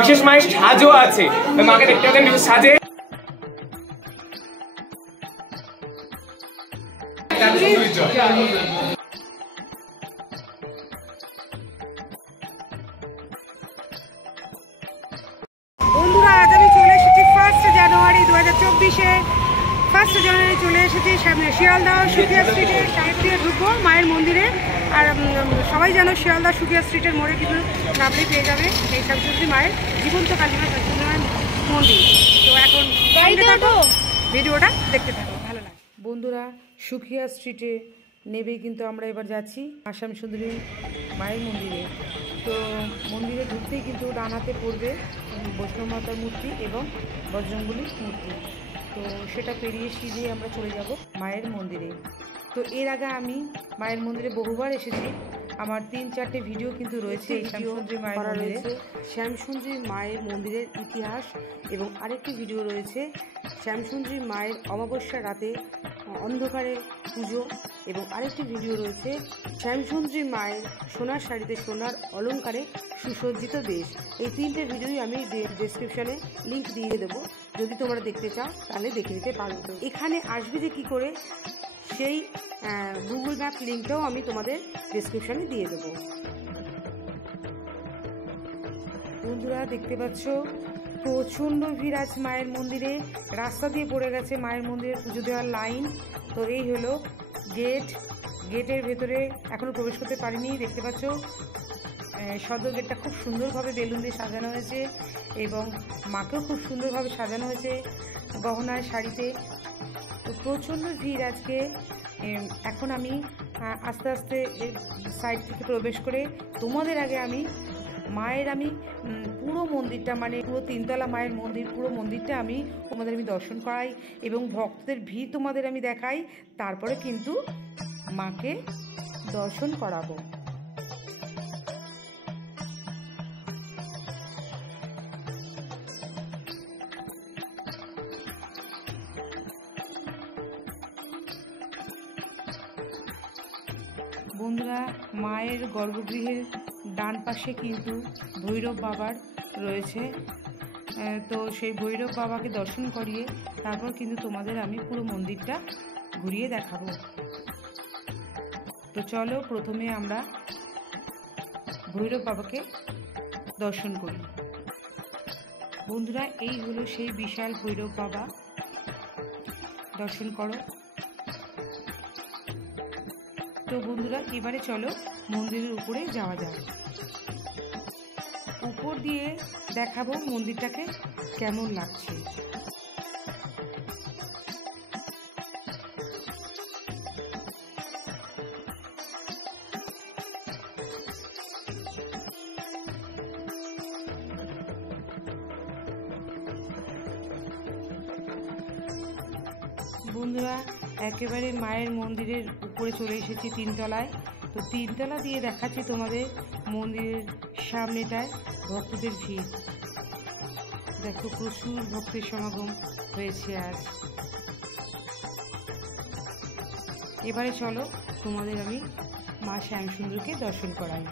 বিশেষ মায়ের সাজও আছে, মাকে দেখতে পাচ্ছেন বিশেষ সাজে। বন্ধুরা আজ আমি চলে এসেছি 1 জানুয়ারি 2024-এ। 1 জানুয়ারি চলে এসেছি সামনে শিয়ালদা সুকিয়া স্ট্রিটে, সাইড দিয়ে ঢুকবো মায়ের মন্দিরে। আর সবাই জানো শিয়ালদা সুকিয়া স্ট্রিটের মোড়ে কিন্তু নামলে পেয়ে যাবে এই শামসুন্দরী মায়ের জীবন্ত কালিমা শামসুন্দরী মায়ের মন্দির। তো এখন ভিডিওটা দেখতে থাকো, ভালো লাগে। বন্ধুরা সুকিয়া স্ট্রিটে নেবেই কিন্তু আমরা এবার যাচ্ছি শামসুন্দরী মায়ের মন্দিরে। তো মন্দিরে ঢুকতেই কিন্তু ডানাতে পড়বে বৈষ্ণব মাতার মূর্তি এবং বজরংবলীর মূর্তি। তো সেটা পেরিয়ে সিঁড়ি আমরা চলে যাব মায়ের মন্দিরে। তো এর আগে আমি মায়ের মন্দিরে বহুবার এসেছি, আমার 3-4টে ভিডিও কিন্তু রয়েছে এই শ্যামসুন্দরী মায়ের মন্দিরে, শ্যামসুন্দরী মায়ের মন্দিরের ইতিহাস, এবং আরেকটি ভিডিও রয়েছে শ্যামসুন্দরী মায়ের অমাবস্যা রাতে অন্ধকারে পুজো, এবং আরেকটি ভিডিও রয়েছে শ্যামসুন্দরী মায়ের সোনার শাড়িতে সোনার অলঙ্কারে সুসজ্জিত দেশ। এই 3টে ভিডিওই আমি ডেসক্রিপশানে লিঙ্ক দিয়ে দেবো, যদি তোমরা দেখতে চাও তাহলে দেখে নিতে পারো। এখানে আসবে যে কী করে সেই গুগল ম্যাপ লিঙ্কটাও আমি তোমাদের ডেসক্রিপশানে দিয়ে দেবো। বন্ধুরা দেখতে পাচ্ছ প্রচণ্ড ভিড় আজ মায়ের মন্দিরে, রাস্তা দিয়ে পড়ে গেছে মায়ের মন্দিরে পুজো দেওয়ার লাইন। তো এই হলো গেট, গেটের ভেতরে এখনও প্রবেশ করতে পারিনি। দেখতে পাচ্ছ সদর গেটটা খুব সুন্দরভাবে বেলুন দিয়ে সাজানো হয়েছে এবং মাকেও খুব সুন্দরভাবে সাজানো হয়েছে গহনায় শাড়িতে। তো প্রচণ্ড ভিড় আজকে। এখন আমি আস্তে আস্তে সাইড থেকে প্রবেশ করে তোমাদের আগে আমি পুরো মন্দিরটা, মানে পুরো 3তলা মায়ের মন্দির, পুরো মন্দিরটা তোমাদের আমি দর্শন করাই এবং ভক্তদের ভিড় তোমাদের আমি দেখাই, তারপরে কিন্তু মাকে দর্শন করাবো। বন্ধুরা মায়ের গর্ভগৃহের ডান পাশে কিন্তু ভৈরব বাবার রয়েছে, তো সেই ভৈরব বাবাকে দর্শন করিয়ে তারপর কিন্তু তোমাদের আমি পুরো মন্দিরটা ঘুরিয়ে দেখাবো। তো চলো প্রথমে আমরা ভৈরব বাবাকে দর্শন করি। বন্ধুরা এই হলো সেই বিশাল ভৈরব বাবা, দর্শন করো। তো বন্ধুরা এবারে চলো মন্দিরের উপরে যাওয়া যাক, উপর দিয়ে দেখাবো মন্দিরটাকে কেমন লাগছে। বন্ধুরা একেবারে মায়ের মন্দিরের উপরে চলে এসেছি 3তলায়। তো 3তলা দিয়ে দেখাচ্ছি তোমাদের মন্দিরের সামনেটায় ভক্তদের ভিড়। দেখো প্রচুর ভক্তের সমাগম হয়েছে আজ। এবারে চলো তোমাদের আমি মা শ্যামসুন্দরীকে দর্শন করাই।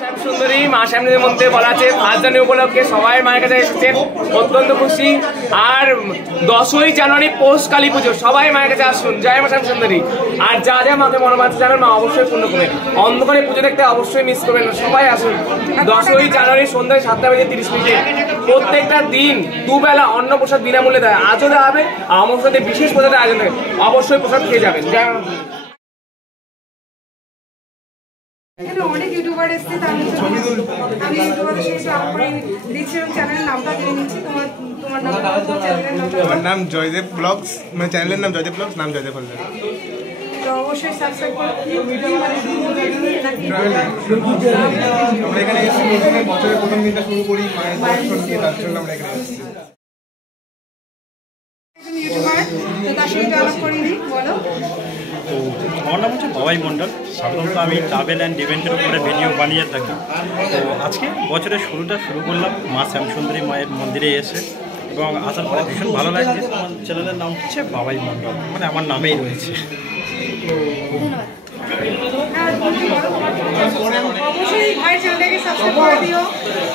শ্যামসুন্দরী মা শ্যামসুন্দরীর মধ্যে বলা আছে 1 জানুয়ারি উপলক্ষে সবাই মায়ের কাছে এসেছেন, অত্যন্ত খুশি। আর 10ই জানুয়ারি পোষ কালী পুজো, সবাই মায়ের কাছে আসুন, জয় মা শ্যামসুন্দরী। আর যা যা মাকে মনোবাঞ্ছা জানান মা অবশ্যই পূর্ণ করবে। অন্ধকারে পুজো দেখতে অবশ্যই মিস করবেন না, সবাই আসুন। 10ই জানুয়ারি সন্ধ্যায় 7:30 প্রত্যেকটা দিন দুবেলা অন্ন প্রসাদ বিনামূল্যে দেয়, আজও দেওয়া হবে। আমার সাথে বিশেষ প্রসাদের আয়োজন থাকে, অবশ্যই প্রসাদ খেয়ে যাবেন। অনেক ইউটিউবার ইউটিউবার এসছে, আমি তোমাদের সাথে আলাপ করে দিচ্ছি এবং চ্যানেলের নামটা জেনে নিচ্ছি। তোমার নামটা, চ্যানেলের নামটা? আমার নাম জয়দেব ব্লগস, মানে চ্যানেলের নাম জয়দেব ব্লগস, নাম জয়দেব হালদার। তো অবশ্যই সাবস্ক্রাইব করো। আমরা এখানে এসেছি বছরের প্রথম দিনটা শুরু করি মায়ের দর্শন দিয়ে, তার জন্য আমরা এখানে এসেছি। আমার নাম হচ্ছে বাবাই মণ্ডল। সাধারণত আমি ট্রাভেল অ্যান্ড ইভেন্টের উপরে ভিডিও বানিয়ে থাকি। তো আজকে বছরের শুরুটা শুরু করলাম মা শ্যামসুন্দরী মায়ের মন্দিরে এসে, এবং আসার পরে ভীষণ ভালো লাগছে। আমার চ্যানেলের নাম হচ্ছে বাবাই মণ্ডল, মানে আমার নামেই রয়েছে। অবশ্যই ভাইয়ের চ্যানেলটাকে সাবস্ক্রাইব করে দিও,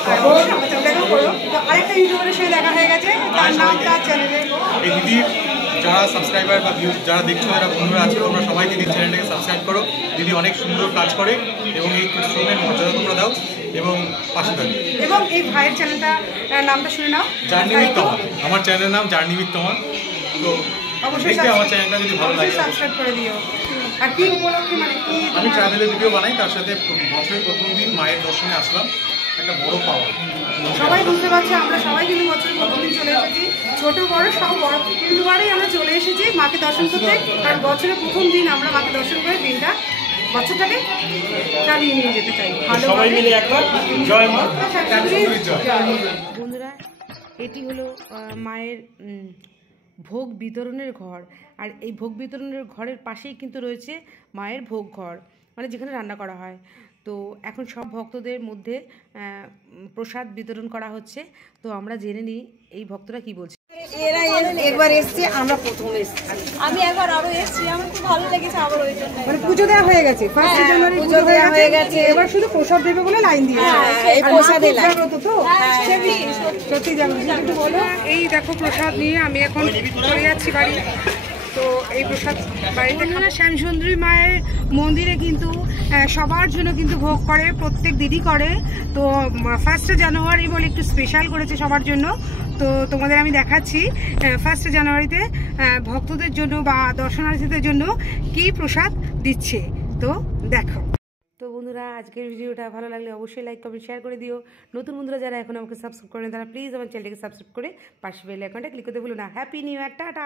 আর অবশ্যই আমার চ্যানেলটাকেও করো। তো আরেকটা ইউটিউবারের সাথে দেখা হয়ে গেছে, তার নাম তার চ্যানেলের। এই দিদির যারা সাবস্ক্রাইবার বা ভিউ যারা দেখছো, যারা বন্ধুরা আছে, তোমরা সবাই দিদির চ্যানেলটাকে সাবস্ক্রাইব করো। দিদি অনেক সুন্দর কাজ করে এবং এই শ্রমের মর্যাদা তোমরা দাও এবং পাশে থাকবে। এবং এই ভাইয়ের চ্যানেলটা নামটা শুনে নাও, জার্নি উইথ তমা। আমার চ্যানেলের নাম জার্নি উইথ তমা। তো অবশ্যই দেখবে আমার চ্যানেলটা যদি ভালো লাগে সাবস্ক্রাইব করে দিও। আর কি উপলক্ষে, মানে কি আমি ট্রাভেলের ভিডিও বানাই, তার সাথে বছরের প্রথম দিন মায়ের দর্শনে আসলাম, একটা বড় পাওয়া। সবাই বুঝতে পারছে, আমরা সবাই কিন্তু বছরের প্রথম দিন চলে এসেছি, ছোট বড় সব বড় ইউটিউবারেই আমরা চলে এসেছি মাকে দর্শন করতে। আর বছরের প্রথম দিন আমরা মাকে দর্শন করে দিনটা বছরটাকে চালিয়ে নিয়ে যেতে চাই সবাই মিলে একবার জয় মা। বন্ধুরা, এটি হলো মায়ের ভোগ বিতরণের ঘর। আর এই ভোগ বিতরণের ঘরের পাশেই কিন্তু রয়েছে মায়ের ভোগ ঘর, মানে যেখানে রান্না করা হয়। তো এখন সব ভক্তদের মধ্যে প্রসাদ বিতরণ করা হচ্ছে। তো আমরা জেনে নিই এই ভক্তরা কি বলছে। এরা একবার এসছে, আমরা প্রথম এসছি। আমি একবার আরো এসছি, আমার খুব ভালো লেগেছে। আবার ওই জন্য মানে পুজো দেওয়া হয়ে গেছে, ফার্স্ট জানুয়ারি পুজো দেওয়া হয়ে গেছে। এবার শুধু প্রসাদ দেবে বলে লাইন দিয়েছে। এই প্রসাদে লাইন তো সত্যি জাগ্রত। একটু বলো। এই দেখো প্রসাদ নিয়ে আমি এখন চলে যাচ্ছি বাড়ি। তো এই প্রসাদ বাড়িতে খানা শ্যামসুন্দরী মায়ের মন্দিরে কিন্তু সবার জন্য কিন্তু ভোগ করে, প্রত্যেক দিনই করে। তো 1 জানুয়ারি বলে একটু স্পেশাল করেছে সবার জন্য। তো তোমাদের আমি দেখাচ্ছি 1 জানুয়ারিতে ভক্তদের জন্য বা দর্শনার্থীদের জন্য কি প্রসাদ দিচ্ছে। তো দেখো। তো বন্ধুরা, আজকের ভিডিওটা ভালো লাগলে অবশ্যই লাইক কমেন্ট শেয়ার করে দিও। নতুন বন্ধুরা যারা এখন আমাকে সাবস্ক্রাইব করেন, তারা প্লিজ আমার চ্যানেলটাকে সাবস্ক্রাইব করে পাশে বেল আইকনটা ক্লিক করতে ভুলো না। Happy new year, tata.